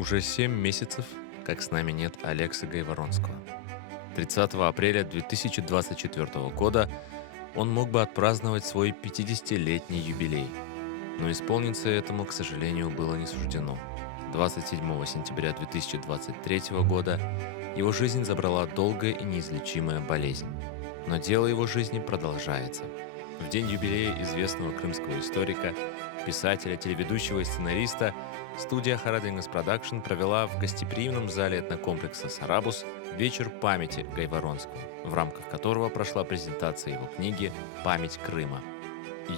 Уже 7 месяцев, как с нами нет Алексы Гайворонского. 30 апреля 2024 года он мог бы отпраздновать свой 50-летний юбилей. Но исполниться этому, к сожалению, было не суждено. 27 сентября 2023 года его жизнь забрала долгая и неизлечимая болезнь. Но дело его жизни продолжается. В день юбилея известного крымского историка, писателя, телеведущего и сценариста студия Харадингас Продакшн провела в гостеприимном зале этнокомплекса «Сарабус» вечер памяти Гайворонского, в рамках которого прошла презентация его книги «Память Крыма».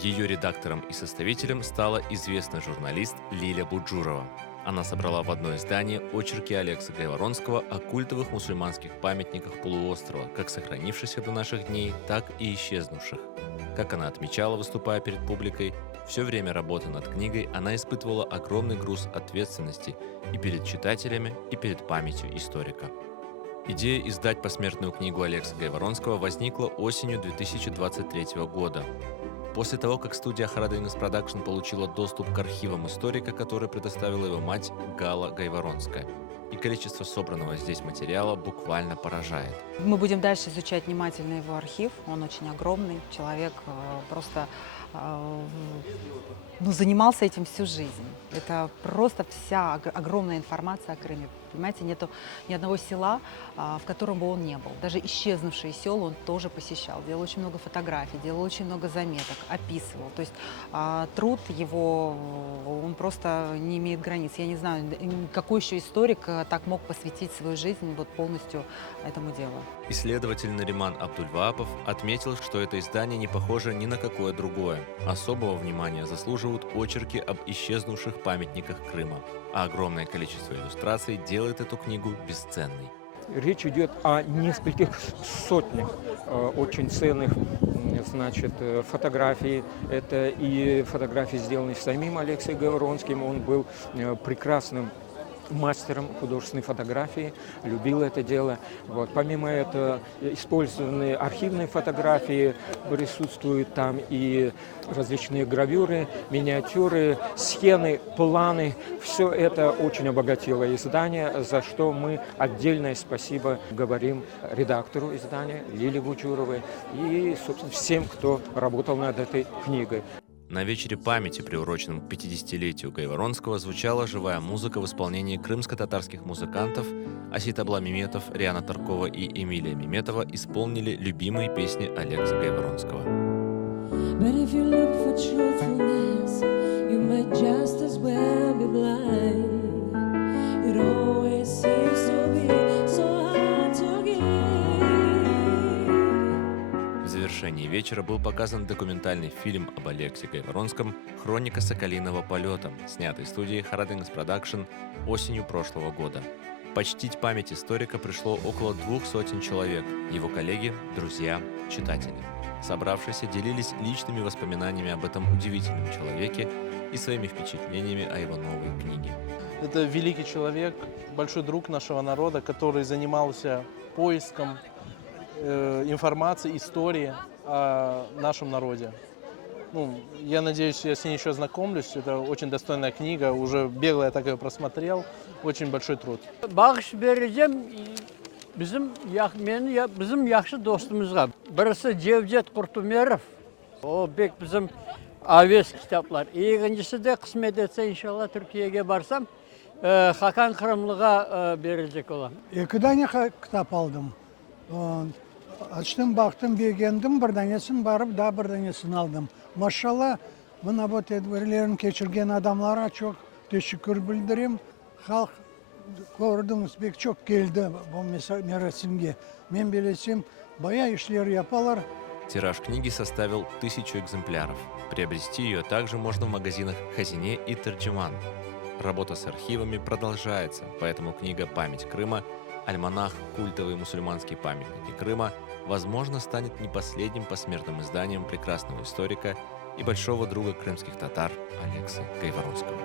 Ее редактором и составителем стала известный журналист Лиля Буджурова. Она собрала в одно издание очерки Алексы Гайворонского о культовых мусульманских памятниках полуострова, как сохранившихся до наших дней, так и исчезнувших. Как она отмечала, выступая перед публикой, все время работы над книгой она испытывала огромный груз ответственности и перед читателями, и перед памятью историка. Идея издать посмертную книгу Алексы Гайворонского возникла осенью 2023 года. После того, как студия Харадингас Продакшн получила доступ к архивам историка, который предоставила его мать Гала Гайворонская. И количество собранного здесь материала буквально поражает. Мы будем дальше изучать внимательно его архив. Он очень огромный. Человек просто занимался этим всю жизнь. Это просто вся огромная информация о Крыме. Понимаете, нету ни одного села, в котором бы он не был. Даже исчезнувшие села он тоже посещал. Делал очень много фотографий, делал очень много заметок, описывал. То есть труд его, он просто не имеет границ. Я не знаю, какой еще историк так мог посвятить свою жизнь вот полностью этому делу. Исследователь Нариман Абдульваапов отметил, что это издание не похоже ни на какое другое. Особого внимания заслуживают очерки об исчезнувших памятниках Крыма, а огромное количество иллюстраций делает эту книгу бесценной. Речь идет о нескольких сотнях очень ценных, фотографий. Это и фотографии, сделанные самим Алексеем Гайворонским. Он был прекрасным мастером художественной фотографии, любил это дело. Вот. Помимо этого, использованные архивные фотографии, присутствуют там и различные гравюры, миниатюры, схемы, планы. Все это очень обогатило издание, за что мы отдельное спасибо говорим редактору издания Лиле Буджуровой и, собственно, всем, кто работал над этой книгой. На вечере памяти, приуроченном к 50-летию Гайворонского, звучала живая музыка в исполнении крымско-татарских музыкантов. Асит Абламиметов, Риана Таркова и Эмилия Миметова исполнили любимые песни Алексы Гайворонского. В завершении вечера был показан документальный фильм об Алексе Гайворонском «Хроника соколиного полета», снятый студией Харадингас Продакшн осенью прошлого года. Почтить память историка пришло около 200 человек, его коллеги, друзья, читатели. Собравшиеся делились личными воспоминаниями об этом удивительном человеке и своими впечатлениями о его новой книге. Это великий человек, большой друг нашего народа, который занимался поиском информации, истории о нашем народе. Я надеюсь, я с ней еще знакомлюсь. Это очень достойная книга. Уже бегло я так ее просмотрел. Очень большой труд. Bağış vereceğim bizim yaxşı dostumuzga. Birisi Cevdet Kurtumerov. O bek bizim aves kitaplar. İkincisi de kısmet etse inşallah Türkiye'ye barsam Hakan Kırımlı'ga verilecek olan. İki tane kitap aldım. Açtım, baktım, beğendim, bir tanesini barıp daha bir tanesini aldım. Maşallah, buna bu tedbirlerini geçirgen adamlara çok teşekkür bildireyim. Halk gördünüz, pek çok geldi bu merasimge. Ben bilesem, bayağı işler yaparlar. Тираж книги составил 1000 экземпляров. Приобрести ее также можно в магазинах «Хазине» и «Терджиман». Работа с архивами продолжается, поэтому книга «Память Крыма», альманах «Культовые мусульманские памятники Крыма» возможно станет не последним посмертным изданием прекрасного историка и большого друга крымских татар Алексы Гайворонского.